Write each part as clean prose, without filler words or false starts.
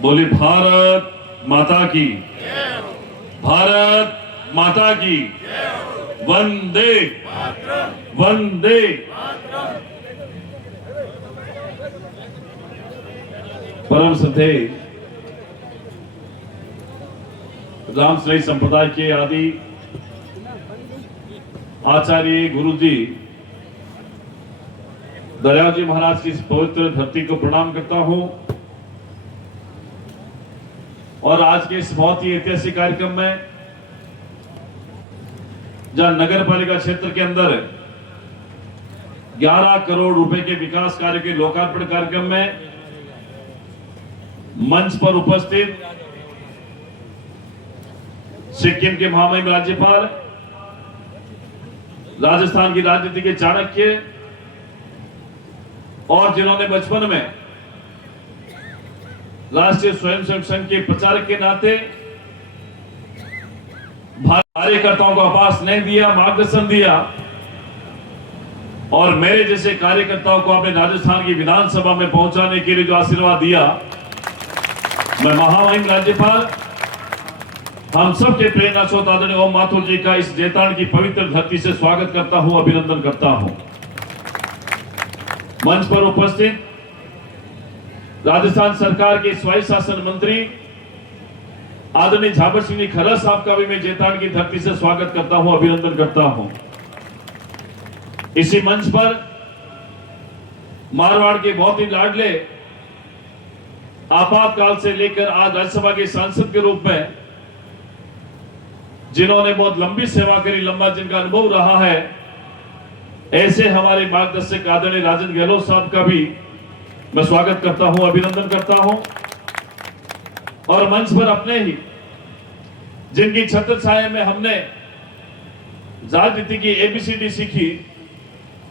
बोली भारत माता की, भारत माता की, वंदे वंदे। परम श्रद्धेय रामश्रेष्ठ संप्रदाय के आदि आचार्य गुरुजी दयाल जी महाराज की इस पवित्र धरती को प्रणाम करता हूं और आज के इस बहुत ही ऐतिहासिक कार्यक्रम में जहां नगर पालिका क्षेत्र के अंदर 11 करोड़ रुपए के विकास कार्य के लोकार्पण कार्यक्रम में मंच पर उपस्थित सिक्किम के महामहिम राज्यपाल, राजस्थान की राजनीति के चाणक्य और जिन्होंने बचपन में राष्ट्रीय स्वयंसेवक संघ के प्रचारक के नाते कार्यकर्ताओं को अपार स्नेह दिया, मार्गदर्शन दिया और मेरे जैसे कार्यकर्ताओं को अपने राजस्थान की विधानसभा में पहुंचाने के लिए जो आशीर्वाद दिया, मैं महामहिम राज्यपाल हम सब के प्रेरणा स्रोत आदरणीय ओम माथुर जी का इस जैतारण की पवित्र धरती से स्वागत करता हूं, अभिनंदन करता हूं। मंच पर उपस्थित राजस्थान सरकार के स्वायत्त शासन मंत्री आदरणीय झाबर सिंह खरस साहब का भी मैं जैतारण की धरती से स्वागत करता हूं, अभिनंदन करता हूं। इसी मंच पर मारवाड़ के बहुत ही लाडले आपातकाल से लेकर आज राज्यसभा के सांसद के रूप में जिन्होंने बहुत लंबी सेवा करी, लंबा जिनका अनुभव रहा है, ऐसे हमारे मार्गदर्शक आदरणीय राजेंद्र गहलोत साहब का भी मैं स्वागत करता हूं, अभिनंदन करता हूं। और मंच पर अपने ही जिनकी छत्र छाया में हमने राजनीति की एबीसीडी सीखी,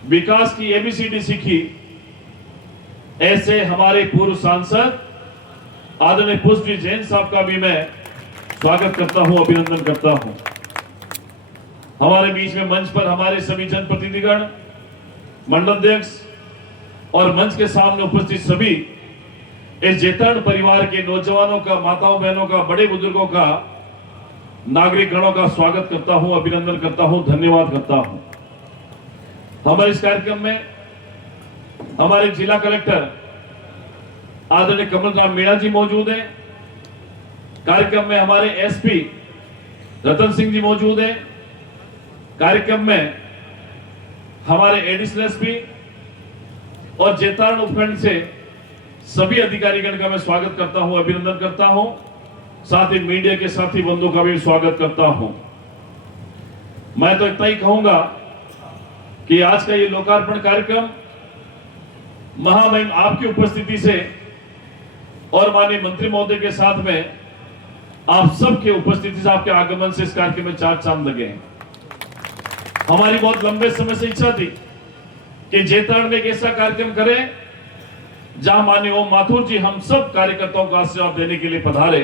विकास की एबीसीडी सीखी, ऐसे हमारे पूर्व सांसद आदरणीय पुष्प जैन साहब का भी मैं स्वागत करता हूं, अभिनंदन करता हूं। हमारे बीच में मंच पर हमारे सभी जनप्रतिनिधिगण, मंडलाध्यक्ष और मंच के सामने उपस्थित सभी इस जैतारण परिवार के नौजवानों का, माताओं बहनों का, बड़े बुजुर्गों का, नागरिक गणों का स्वागत करता हूं, अभिनंदन करता हूं, धन्यवाद करता हूं। हमारे इस कार्यक्रम में हमारे जिला कलेक्टर आदरणीय कमल राम मीणा जी मौजूद हैं। कार्यक्रम में हमारे एसपी रतन सिंह जी मौजूद हैं। कार्यक्रम में हमारे एडिशनल एसपी और जैतारण उपखंड से सभी अधिकारीगण का मैं स्वागत करता हूं, अभिनंदन करता हूं। साथ ही मीडिया के साथी बंधुओं का भी स्वागत करता हूं। मैं तो इतना ही कहूंगा कि आज का ये लोकार्पण कार्यक्रम महामहिम आपकी उपस्थिति से और माननीय मंत्री महोदय के साथ में आप सबके उपस्थिति से, आपके आगमन से इस कार्यक्रम में 4 चांद लगे हैं। हमारी बहुत लंबे समय से इच्छा थी कि जैतारण में एक ऐसा कार्यक्रम करें जहां माननीय ओम माथुर जी हम सब कार्यकर्ताओं को आशीर्वाद देने के लिए पधारे।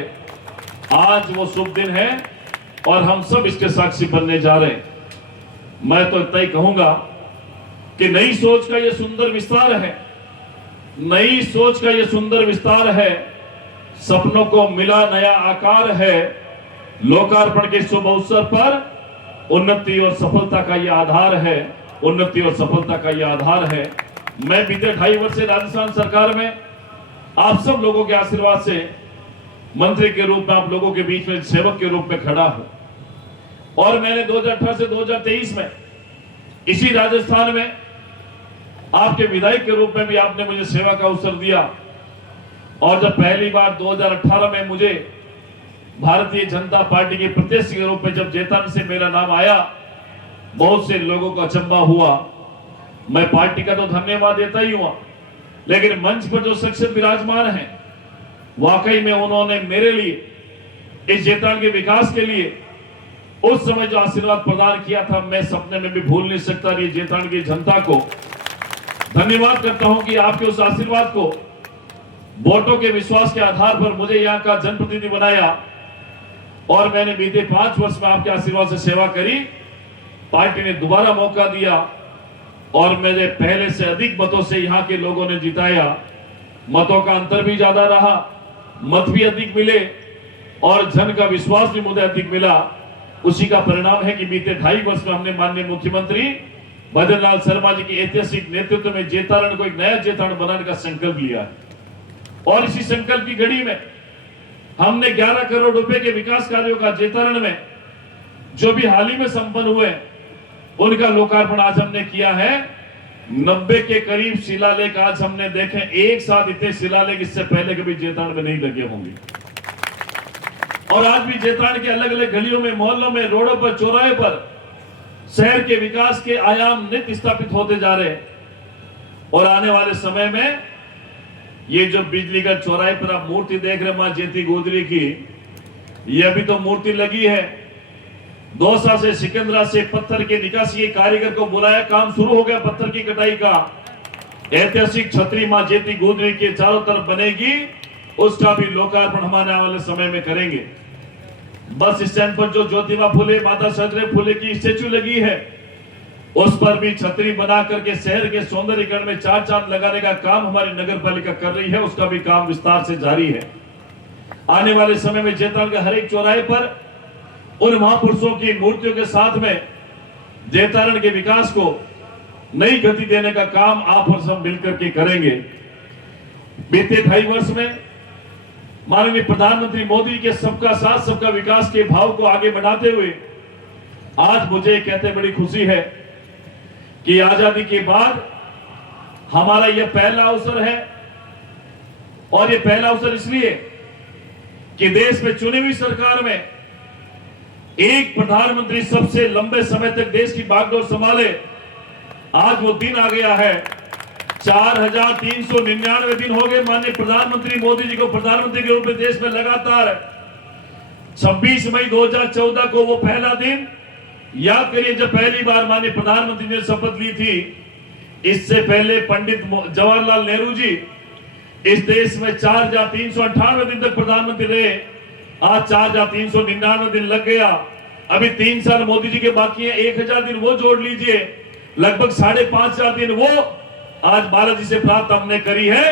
आज वो शुभ दिन है और हम सब इसके साक्षी बनने जा रहे हैं। मैं तो इतना ही कहूंगा कि नई सोच का ये सुंदर विस्तार है, नई सोच का ये सुंदर विस्तार है, सपनों को मिला नया आकार है। लोकार्पण के शुभ अवसर पर उन्नति और सफलता का ये आधार है, उन्नति और सफलता का ये आधार है। मैं बीते 2.5 वर्ष से राजस्थान सरकार में आप सब लोगों के आशीर्वाद से मंत्री के रूप में आप लोगों के बीच में सेवक के रूप में खड़ा हूं और मैंने 2018 से 2023 में इसी राजस्थान में आपके विधायक के रूप में भी आपने मुझे सेवा का अवसर दिया। और जब पहली बार 2018 में मुझे भारतीय जनता पार्टी के प्रत्याशी के रूप में जब जैतारण से मेरा नाम आया, बहुत से लोगों को अचंभा हुआ। मैं पार्टी का तो धन्यवाद देता ही हुआ, लेकिन मंच पर जो शख्सियत विराजमान है, वाकई में उन्होंने मेरे लिए, इस जैतारण के विकास के लिए उस समय जो आशीर्वाद प्रदान किया था, मैं सपने में भी भूल नहीं सकता। ये जैतारण की जनता को धन्यवाद करता हूं कि आपके उस आशीर्वाद को, वोटों के विश्वास के आधार पर मुझे यहाँ का जनप्रतिनिधि बनाया और मैंने बीते 5 वर्ष में आपके आशीर्वाद से सेवा करी। पार्टी ने दोबारा मौका दिया और मेरे पहले से अधिक मतों से यहाँ के लोगों ने जिताया। मतों का अंतर भी ज्यादा रहा, मत भी अधिक मिले और जन का विश्वास भी मुझे अधिक मिला। उसी का परिणाम है कि बीते 2.5 वर्ष में हमने माननीय मुख्यमंत्री भजन लाल शर्मा जी के ऐतिहासिक नेतृत्व में जेतारण को एक नया जेतारण बनाने का संकल्प लिया है। और इसी संकल्प की घड़ी में हमने 11 करोड़ रुपए के विकास कार्यों का जेतारण में जो भी हाल ही में संपन्न हुए उनका लोकार्पण आज हमने किया है। 90 के करीब शिलालेख आज हमने देखे। एक साथ इतने शिलालेख इससे पहले कभी जेतारण में नहीं लगे होंगे। और आज भी जेतारण के अलग अलग गलियों में, मोहल्लों में, रोडों पर, चौराहे पर शहर के विकास के आयाम नित्य स्थापित होते जा रहे हैं। और आने वाले समय में ये जो बिजलीगढ़ चौराहे पर आप मूर्ति देख रहे हैं मां जेती गोदरी की, ये अभी तो मूर्ति लगी है। दौसा से, सिकंदरा से पत्थर के निकासी के कारीगर को बुलाया, काम शुरू हो गया पत्थर की कटाई का। ऐतिहासिक छतरी मां जेती गोदरी के चारों तरफ बनेगी, उसका भी लोकार्पण हम आने वाले समय में करेंगे। बस स्टैंड पर जो ज्योतिबा फुले, माता सावित्री फुले की स्टेच्यू लगी है, उस पर भी छतरी बना करके शहर के सौंदर्यीकरण में 4 चांद लगाने का काम हमारी नगर पालिका कर रही है। उसका भी काम विस्तार से जारी है। आने वाले समय में जेतारण के हर एक चौराहे पर उन महापुरुषों की मूर्तियों के साथ में जेतारण के विकास को नई गति देने का काम आप और सब मिलकर के करेंगे। बीते 2.5 वर्ष में माननीय प्रधानमंत्री मोदी के सबका साथ सबका विकास के भाव को आगे बढ़ाते हुए आज मुझे कहते बड़ी खुशी है कि आजादी के बाद हमारा यह पहला अवसर है। और यह पहला अवसर इसलिए कि देश में चुनी हुई सरकार में एक प्रधानमंत्री सबसे लंबे समय तक देश की बागडोर संभाले। आज वो दिन आ गया है। 4399 दिन हो गए माननीय प्रधानमंत्री मोदी जी को प्रधानमंत्री के रूप में देश में लगातार। 26 मई 2014 को वो पहला दिन याद करिए जब पहली बार माननीय प्रधानमंत्री ने शपथ ली थी। इससे पहले पंडित जवाहरलाल नेहरू जी इस देश में 4398 दिन तक प्रधानमंत्री रहे। आज 4399 दिन लग गया। अभी 3 साल मोदी जी के बाकी है। 1000 दिन वो जोड़ लीजिए, लगभग 5,500 दिन वो आज बालाजी से प्राप्त हमने करी है।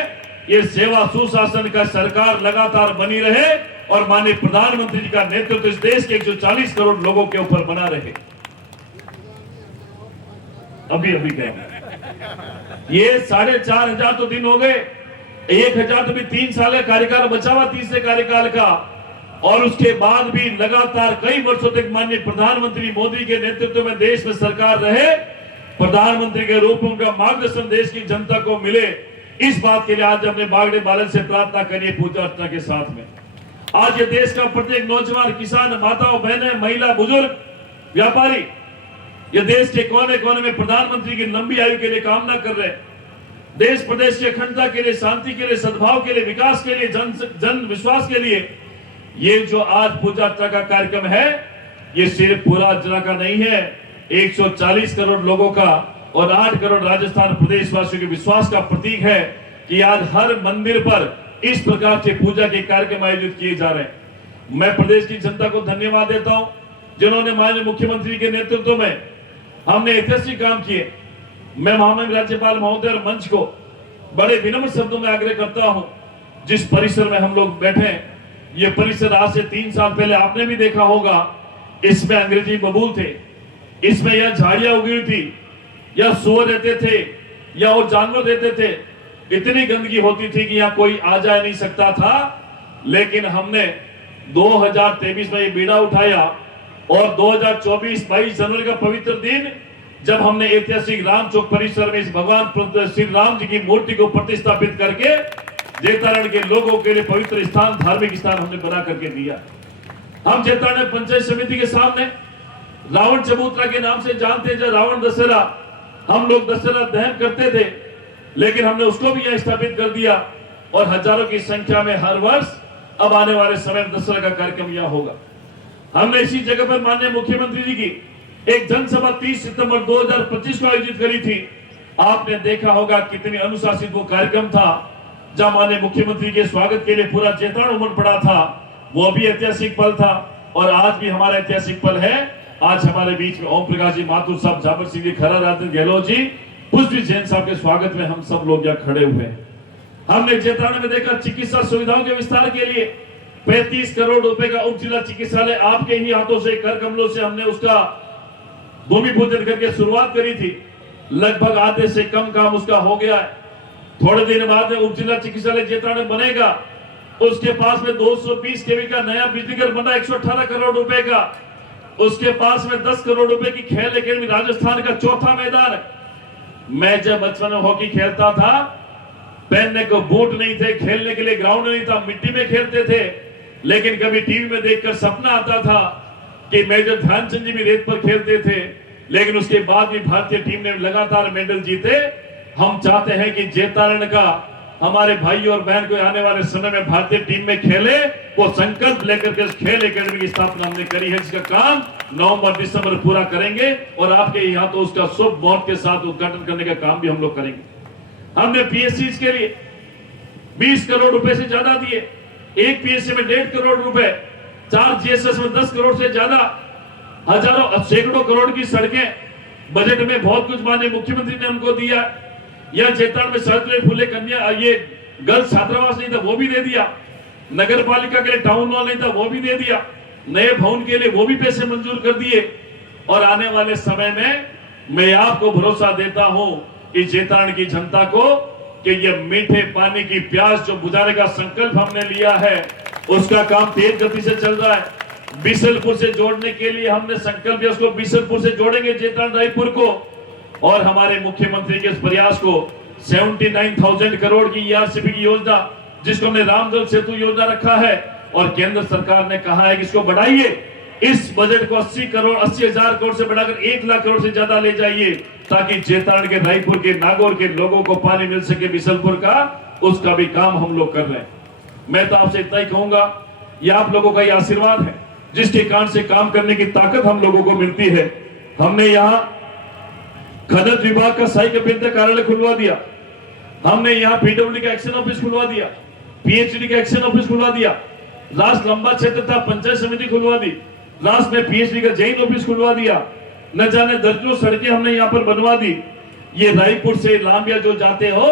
ये सेवा सुशासन का सरकार लगातार बनी रहे और माननीय प्रधानमंत्री जी का नेतृत्व इस देश के 140 करोड़ लोगों के ऊपर बना रहे। अभी गए ये 4,500 तो दिन हो गए। 1000 तो भी 3 साल का कार्यकाल बचा हुआ, तीसरे कार्यकाल का। और उसके बाद भी लगातार कई वर्षों तक माननीय प्रधानमंत्री मोदी के नेतृत्व में देश में सरकार रहे। प्रधानमंत्री के रूप में उनका मार्गदर्शन देश की जनता को मिले, इस बात के लिए आज हमने बागड़े बालन से प्रार्थना करिए पूजा अर्चना के साथ में। आज ये देश का प्रत्येक नौजवान, किसान, माताओं, बहनें, महिला, बुजुर्ग, व्यापारी ये देश के कोने कोने में प्रधानमंत्री की लंबी आयु के लिए कामना कर रहे हैं। देश प्रदेश की अखंडता के लिए, शांति के लिए, सद्भाव के लिए, विकास के लिए, जन विश्वास के लिए ये जो आज पूजा अर्चना का कार्यक्रम है, ये सिर्फ पूरा अर्चना का नहीं है, 140 करोड़ लोगों का और 8 करोड़ राजस्थान प्रदेश वासियों के विश्वास का प्रतीक है कि आज हर मंदिर पर इस प्रकार से पूजा के कार्यक्रम आयोजित किए जा रहे हैं। मैं प्रदेश की जनता को धन्यवाद देता हूं जिन्होंने माननीय मुख्यमंत्री के नेतृत्व में हमने ऐतिहासिक काम किए। मैं महामहिम राज्यपाल महोदय और मंच को बड़े विनम्र शब्दों में आग्रह करता हूं, जिस परिसर में हम लोग बैठे हैं, ये परिसर आज से 3 साल पहले आपने भी देखा होगा, इसमें अंग्रेजी बबूल थे, इसमें यह झाड़ियां उगी हुई थी, या सुअर रहते थे या और जानवर रहते थे। इतनी गंदगी होती थी कि यहाँ कोई आ जा नहीं सकता था। लेकिन हमने 2023 में ये बीड़ा उठाया और 2024 22 जनवरी का पवित्र दिन जब हमने ऐतिहासिक राम चौक परिसर में इस भगवान श्री राम जी की मूर्ति को प्रतिस्थापित करके जेतारण के लोगों के लिए पवित्र स्थान, धार्मिक स्थान हमने बना करके दिया। हम जेतारण पंचायत समिति के सामने रावण चबूतरा के नाम से जानते हैं, जब रावण दशहरा हम लोग दशहरा दहन करते थे, लेकिन हमने उसको भी यहां स्थापित कर दिया और हजारों की संख्या में हर वर्ष अब आने वाले समय में दशहरा का कार्यक्रम यहां होगा। हमने इसी जगह पर माननीय मुख्यमंत्री जी की एक जनसभा 30 सितंबर 2025 को आयोजित करी थी। आपने देखा होगा कितनी अनुशासित वो कार्यक्रम था, जहां माननीय मुख्यमंत्री के स्वागत के लिए पूरा जेतारण उमड़ पड़ा था। वो भी ऐतिहासिक पल था और आज भी हमारा ऐतिहासिक पल है। आज हमारे बीच में ओम प्रकाश जी माथुर साहब, झाबर सिंह जी, खरा राजन गहलोत जी, पुष्पी जैन साहब के स्वागत में हम सब लोग यहाँ खड़े हुए हैं। हमने जेतारण में देखा चिकित्सा सुविधाओं के विस्तार के लिए 35 करोड़ रुपए का उप जिला चिकित्सालय आपके ही हाथों से कर कमलों से हमने उसका भूमि पूजन करके शुरुआत करी थी। लगभग आधे से कम काम उसका हो गया है। थोड़े दिन बाद में उप जिला चिकित्सालय जेतारण बनेगा। उसके पास में 220 केवी का नया बिजली घर बना 118 करोड़ रुपए का। उसके पास में 10 करोड़ रुपए की खेल अकेडमी राजस्थान का चौथा मैदान है। मैं जब बचपन में हॉकी खेलता था, पहनने को बूट नहीं थे, खेलने के लिए ग्राउंड नहीं था, मिट्टी में खेलते थे। लेकिन कभी टीवी में देखकर सपना आता था कि मेजर ध्यानचंद जी भी रेत पर खेलते थे। लेकिन उसके बाद भी भारतीय टीम ने लगातार मेडल जीते। हम चाहते हैं कि जेतारण का हमारे भाई और बहन को आने वाले समय में भारतीय टीम में खेले, वो संकल्प लेकर के खेल एकेडमी की स्थापना हमने करी है, जिसका काम नवंबर दिसंबर पूरा करेंगे और आपके यहाँ तो उसका शुभ मुहूर्त के साथ उद्घाटन करने का काम भी हम लोग करेंगे। हमने पीएससी के लिए 20 करोड़ रुपए से ज्यादा दिए। एक पीएससी में 1.5 करोड़ रुपए, 4 जीएसएस में 10 करोड़ से ज्यादा, हजारों सैकड़ों करोड़ की सड़कें बजट में बहुत कुछ माननीय मुख्यमंत्री ने हमको दिया। या जेतारण में सावित्रीबाई फुले कन्या ये गर्ल्स छात्रावास नहीं था, वो भी दे दिया। नगर पालिका के लिए टाउन हॉल नहीं था, वो भी दे दिया। नए भवन के लिए वो भी पैसे मंजूर कर दिए। और आने वाले समय में मैं आपको भरोसा देता हूं कि जेतारण की जनता को कि ये मीठे पानी की प्यास जो बुझाने का संकल्प हमने लिया है, उसका काम तेज गति से चल रहा है। बीसलपुर से जोड़ने के लिए हमने संकल्प लिया, उसको बीसलपुर से जोड़ेंगे जेतारण रायपुर को। और हमारे मुख्यमंत्री के इस प्रयास को 79,000 करोड़ की ईआरसीपी की योजना, जिसको हमने रामजल सेतु योजना रखा है, और केंद्र सरकार ने कहा है कि इसको बढ़ाइए। इस बजट को 80,000 करोड़ से बढ़ाकर 1 लाख करोड़ से ज्यादा ले जाइए, ताकि जेतारण के, रायपुर के, नागौर के लोगों को पानी मिल सके। बीसलपुर का उसका भी काम हम लोग कर रहे हैं। मैं तो आपसे इतना ही कहूंगा, ये आप लोगों का ये आशीर्वाद है, जिसके कारण से काम करने की ताकत हम लोगों को मिलती है। हमने यहाँ खनन विभाग का सहायक अभियंता कार्यालय खुलवा दिया। हमने यहाँ पीडब्ल्यूडी का एक्शन ऑफिस खुलवा दिया, पीएचडी का एक्शन ऑफिस खुलवा दिया। लास्ट लंबा क्षेत्र था, पंचायत समिति खुलवा दी। लास्ट में पीएचडी का जैन ऑफिस खुलवा दिया। न जाने दर्जनों सड़कें हमने यहाँ पर बनवा दी। ये रायपुर से लांबिया जो जाते हो,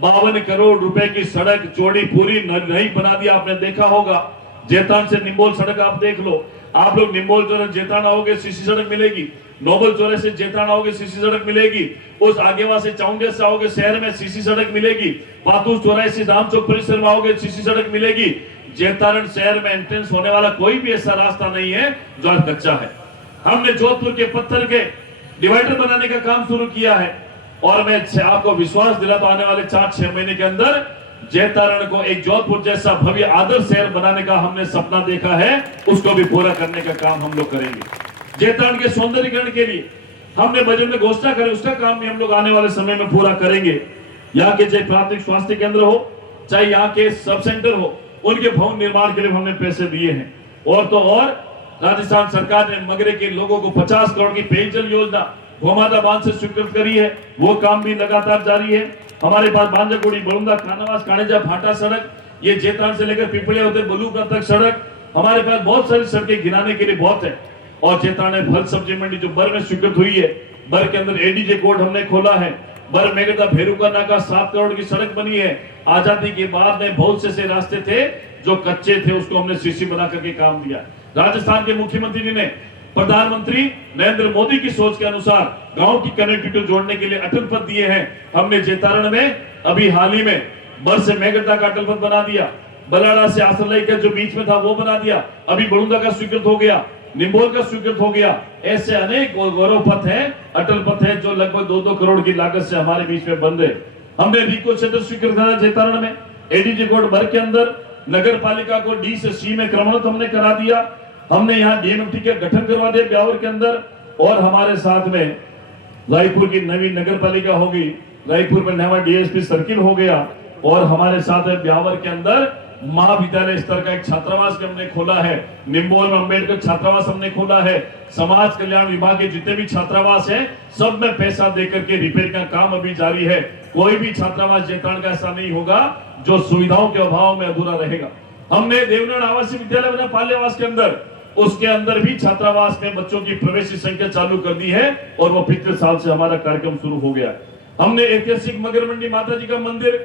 52 करोड़ रुपए की सड़क चौड़ी पूरी नहीं बना दिया। आपने देखा होगा, जेतारण से निम्बोल सड़क आप देख लो। आप लोग निम्बोल जो जेतारण आओगे, सीसी सड़क मिलेगी। नोबल चौराहे से जेतारण आओगे, सीसी सड़क मिलेगी। उस आगे वहां से चाउंडे से आओगे, शहर में सीसी सड़क मिलेगी। पातूस चौराहे से राम चौक परिसर में आओगे, सीसी सड़क मिलेगी। जेतारण शहर में एंट्रेंस होने वाला कोई भी ऐसा रास्ता नहीं है जो आज कच्चा है। हमने जोधपुर के पत्थर के डिवाइडर बनाने का काम शुरू किया है, और मैं आपको विश्वास दिलाता हूं, आने वाले 4-6 महीने के अंदर जेतारण को एक जोधपुर जैसा भव्य आदर्श शहर बनाने का हमने सपना देखा है, उसको भी पूरा करने का काम हम लोग करेंगे। जेतारण के सौंदर्यीकरण के लिए हमने बजट में घोषणा करी, उसका काम भी हम लोग आने वाले समय में पूरा करेंगे। यहाँ के चाहे प्राथमिक स्वास्थ्य केंद्र हो, चाहे यहाँ के सब सेंटर हो, उनके भवन निर्माण के लिए हमने पैसे दिए हैं। और तो और राजस्थान सरकार ने मगरे के लोगों को 50 करोड़ की पेयजल योजना गोमादा बांध से स्वीकृत करी है, वो काम भी लगातार जारी है। हमारे पास बांजागुड़ी, बड़ुंदा, कानावास, कानेजा, भाटा सड़क, ये जेतारण से लेकर पिपलिया होते बलूपरा तक सड़क, हमारे पास बहुत सारी सड़कें गिनाने के लिए बहुत है। और जेतारण में फल सब्जी मंडी जो बर में स्वीकृत हुई है, बर के अंदर एडीजे कोड हमने खोला है। बर मेगदा भेरुका नाका 7 करोड़ की सड़क बनी है। आजादी के बाद में बहुत से रास्ते थे जो कच्चे थे, उसको हमने सीसी बना करके काम दिया। राजस्थान के मुख्यमंत्री ने प्रधानमंत्री नरेंद्र मोदी की सोच के अनुसार गांव की कनेक्टिविटी जोड़ने के लिए अटल पथ दिए हैं। हमने जेतारण में अभी हाल ही में बर से मेगदा का अटल पथ बना दिया, बलाड़ा से आसरलाई का जो बीच में था वो बना दिया, अभी बड़ुंदा का स्वीकृत हो गया, निम्बोल का स्वीकृत हो गया। ऐसे अनेक गौरव पथ है, अटल पथ है, जो लगभग 2-2 करोड़ की लागत से हमारे बीच में बंद है। हमने रिको क्षेत्र स्वीकृत करा जेतारण में, एडीजे कोड बर के अंदर, नगर पालिका को डी से सी में क्रमोन्नत हमने करा दिया। हमने यहाँ डीएमटी का गठन करवा दिया ब्यावर के अंदर। और हमारे साथ में रायपुर की नवी नगर पालिका होगी, रायपुर में नवा डीएसपी सर्किल हो गया। और हमारे साथ में ब्यावर के अंदर महाविद्यालय स्तर का एक छात्रावास भी हमने खोला है। निम्बोल में अम्बेडकर छात्रावास हमने खोला है। समाज कल्याण विभाग के जितने भी छात्रावास हैं, सब में पैसा देकर के रिपेयर का काम अभी जारी है। कोई भी छात्रावास जेतारण का ऐसा नहीं होगा जो सुविधाओं के अभाव में अधूरा रहेगा। हमने देवनारायण आवासीय विद्यालय बना पाल्यावास के अंदर, उसके अंदर भी छात्रावास में बच्चों की प्रवेश की संख्या चालू कर दी है, और वो पिछले साल से हमारा कार्यक्रम शुरू हो गया। हमने ऐतिहासिक मगर मंडी माता जी का मंदिर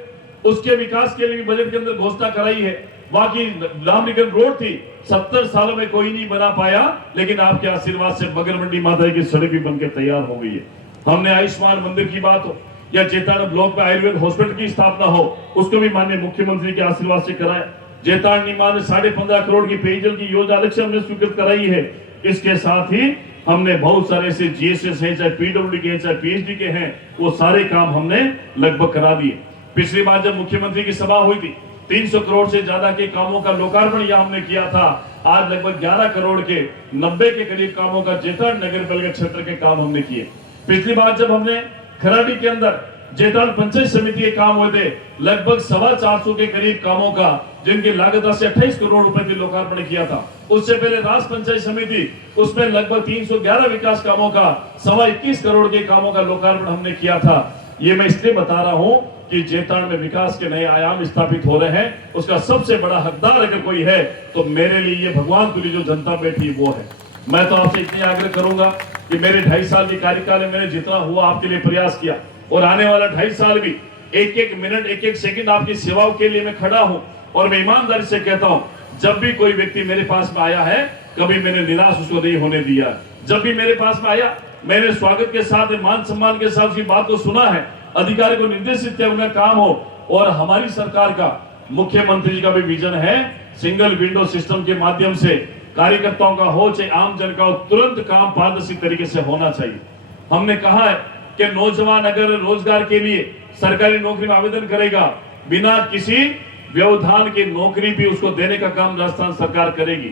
उसके विकास के लिए भी बजट के अंदर घोषणा कराई है। बाकी रामनिगम रोड थी, 70 सालों में कोई नहीं बना पाया, लेकिन आपके आशीर्वाद से बगल मंडी माता की सड़क भी बनकर तैयार हो गई है। हमने आयुष्मान मंदिर की बात हो या जेताड़ ब्लॉक में आयुर्वेद हॉस्पिटल की स्थापना हो, उसको भी माननीय मुख्यमंत्री के आशीर्वाद से कराया। जेताड़ निमा में 15.5 करोड़ की पेयजल की योजना अलग से हमने स्वीकृत कराई है। इसके साथ ही हमने बहुत सारे ऐसे जीएसएस हैं, चाहे पीडब्ल्यूडी के हैं, चाहे पीएचडी के हैं, वो सारे काम हमने लगभग करा दिए। पिछली बार जब मुख्यमंत्री की सभा हुई थी, 300 करोड़ से ज्यादा के कामों का लोकार्पण यहां हमने किया था। आज लगभग 11 करोड़ के 90 के करीब कामों का जेताड़ नगर पालिका क्षेत्र के काम हमने किए। पिछली बार जब हमने खराडी के अंदर जेताड़ पंचायत समिति के काम हुए थे, लगभग 425 के करीब कामों का, जिनकी लागत से 28 करोड़ रुपए की लोकार्पण किया था। उससे पहले राज पंचायत समिति, उसमें लगभग 311 विकास कामों का 21 करोड़ के कामों का लोकार्पण हमने किया था। ये मैं इसलिए बता रहा हूं कि जेताड़ में विकास के नए आयाम स्थापित हो रहे हैं। उसका सबसे बड़ा हकदार अगर कोई है तो मेरे लिए ये भगवान तुल्य जो जनता बैठी वो है। मैं तो आपसे इतनी आग्रह करूंगा कि मेरे 2.5 साल के कार्यकाल में मैंने जितना हुआ आपके लिए प्रयास किया, और आने वाला 2.5 साल भी एक मिनट, एक सेकंड आपकी सेवाओं के लिए मैं खड़ा हूं। और मैं ईमानदारी से कहता हूं, जब भी कोई व्यक्ति मेरे पास में आया है, कभी मैंने निराश उसको नहीं होने दिया। जब भी मेरे पास में आया, मैंने स्वागत के साथ, मान सम्मान के साथ उसकी बात को सुना है, अधिकारी को निर्देशित किया उनका काम हो। और हमारी सरकार का, मुख्यमंत्री जी का भी विजन है, सिंगल विंडो सिस्टम के माध्यम से कार्यकर्ताओं का हो चाहे आम जन का हो, तुरंत काम पारदर्शी तरीके से होना चाहिए। हमने कहा है कि नौजवान अगर रोजगार के लिए सरकारी नौकरी में आवेदन करेगा, बिना किसी व्यवधान की नौकरी भी उसको देने का काम राजस्थान सरकार करेगी।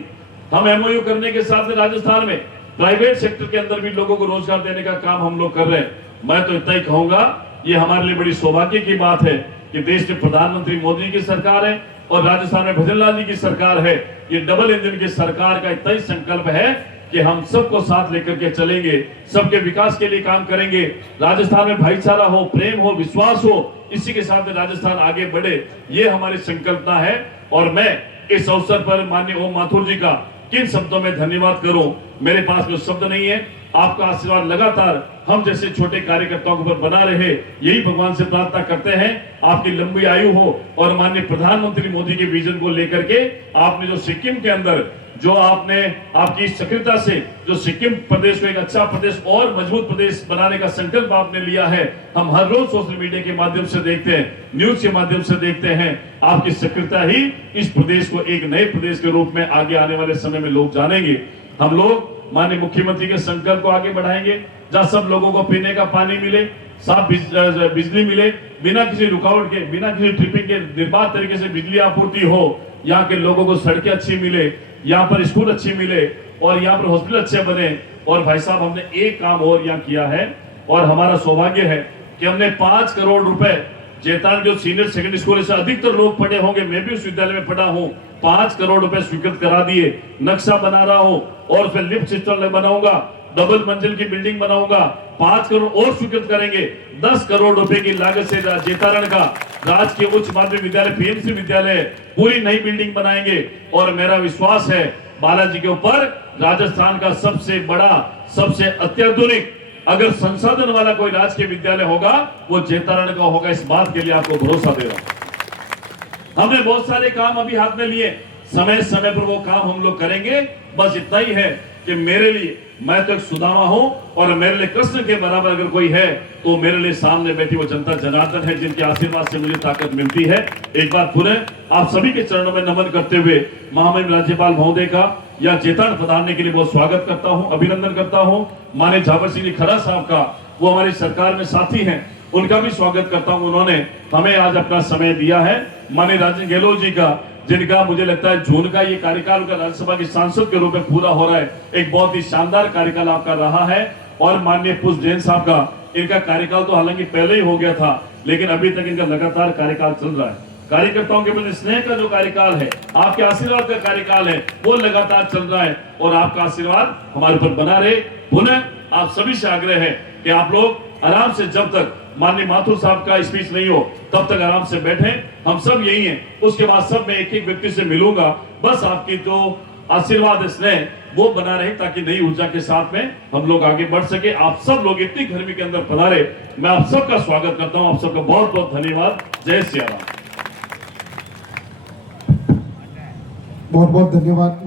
हम एमओयू करने के साथ राजस्थान में प्राइवेट सेक्टर के अंदर भी लोगों को रोजगार देने का काम हम लोग कर रहे हैं। मैं तो इतना ही कहूंगा, ये हमारे लिए बड़ी सौभाग्य की बात है कि देश में प्रधानमंत्री मोदी की सरकार है और राजस्थान में भजन लाल जी की सरकार है। ये डबल इंजन की सरकार का इतना ही संकल्प है कि हम सबको साथ लेकर के चलेंगे, सबके विकास के लिए काम करेंगे। राजस्थान में भाईचारा हो, प्रेम हो, विश्वास हो, इसी के साथ राजस्थान आगे बढ़े, ये हमारी संकल्पना है। और मैं इस अवसर पर माननीय ओम माथुर जी का किन शब्दों में धन्यवाद करूं, मेरे पास में शब्द नहीं है। आपका आशीर्वाद लगातार हम जैसे छोटे कार्यकर्ताओं के ऊपर बना रहे, यही भगवान से प्रार्थना करते हैं। आपकी लंबी आयु हो और माननीय प्रधानमंत्री मोदी के विजन को लेकर के आपने जो सिक्किम के अंदर जो आपने आपकी सक्रियता से जो सिक्किम प्रदेश को एक अच्छा प्रदेश और मजबूत प्रदेश बनाने का संकल्प आपने लिया है, हम हर रोज सोशल मीडिया के माध्यम से देखते हैं, न्यूज के माध्यम से देखते हैं। आपकी सक्रियता ही इस प्रदेश को एक नए प्रदेश के रूप में आगे आने वाले समय में लोग जानेंगे। हम लोग माननीय मुख्यमंत्री के संकल्प को आगे बढ़ाएंगे, जहां सब लोगों को पीने का पानी मिले, साफ बिजली मिले, बिना किसी रुकावट के, बिना किसी ट्रिपिंग के निर्बाध तरीके से बिजली आपूर्ति हो, यहाँ के लोगों को सड़कें अच्छी मिले, यहाँ पर स्कूल अच्छी मिले और यहाँ पर हॉस्पिटल अच्छे बने। और भाई साहब, हमने एक काम और यहाँ किया है और हमारा सौभाग्य है कि हमने 5 करोड़ रुपए जेताड़ जो सीनियर सेकेंडरी स्कूल से अधिकतर लोग पढ़े होंगे, मैं भी उस विद्यालय में पढ़ा हूँ, 5 करोड़ रुपए स्वीकृत करा दिए। नक्शा बना रहा हूँ और फिर लिफ्ट सिस्टम बनाऊंगा, डबल मंजिल की बिल्डिंग बनाऊंगा, 5 करोड़ और स्वीकृत करेंगे। 10 करोड़ रुपए की लागत से जेतारण का राजकीय उच्च माध्यमिक विद्यालय, पीएमसी विद्यालय, पूरी नई बिल्डिंग बनाएंगे। और मेरा विश्वास है बालाजी के ऊपर राजस्थान का सबसे बड़ा, सबसे अत्याधुनिक अगर संसाधन वाला कोई राजकीय विद्यालय होगा वो जेतारण का होगा। इस बात के लिए आपको भरोसा दे रहा हूं। हमने बहुत सारे काम अभी हाथ में लिए, समय समय पर वो काम हम लोग करेंगे। बस इतना ही है कि मेरे लिए, मैं तो एक सुदामा हूं और मेरे लिए कृष्ण के बराबर अगर कोई है तो मेरे लिए सामने बैठी वो जनता जनार्दन है, जिनके आशीर्वाद से मुझे ताकत मिलती है। एक बार पुनः आप सभी के चरणों में नमन करते हुए महामहिम राज्यपाल महोदय का या जेताड़ पधारने के लिए बहुत स्वागत करता हूं, अभिनंदन करता हूं। माननीय झावर सिंह खरा साहब का, वो हमारी सरकार में साथी हैं, उनका भी स्वागत करता हूं। उन्होंने हमें आज अपना समय दिया है। माननीय राजेंद्र गहलोत जी का, जिनका मुझे लगता है जून का ये कार्यकाल का राज्यसभा के सांसद के रूप में पूरा हो रहा है, एक बहुत ही शानदार कार्यकाल आपका रहा है। और माननीय पुष्प जैन साहब का, इनका कार्यकाल तो हालांकि पहले ही हो गया था, लेकिन अभी तक इनका लगातार कार्यकाल चल रहा है। कार्यकर्ताओं के प्रति स्नेह का जो कार्यकाल है, आपके आशीर्वाद का कार्यकाल है, वो लगातार चल रहा है और आपका आशीर्वाद हमारे ऊपर बना रहे। पुनः आप सभी से आग्रह है कि आप लोग आराम से, जब तक माननीय माथुर साहब का स्पीच नहीं हो तब तक आराम से बैठें। हम सब यही हैं। उसके बाद सब मैं एक एक व्यक्ति से मिलूंगा। बस आपकी जो आशीर्वाद स्नेह वो बना रहे, ताकि नई ऊर्जा के साथ में हम लोग आगे बढ़ सके। आप सब लोग इतनी गर्मी के अंदर पधारे, मैं आप सबका स्वागत करता हूं। आप सबका बहुत बहुत धन्यवाद। जय सिया राम। बहुत बहुत धन्यवाद।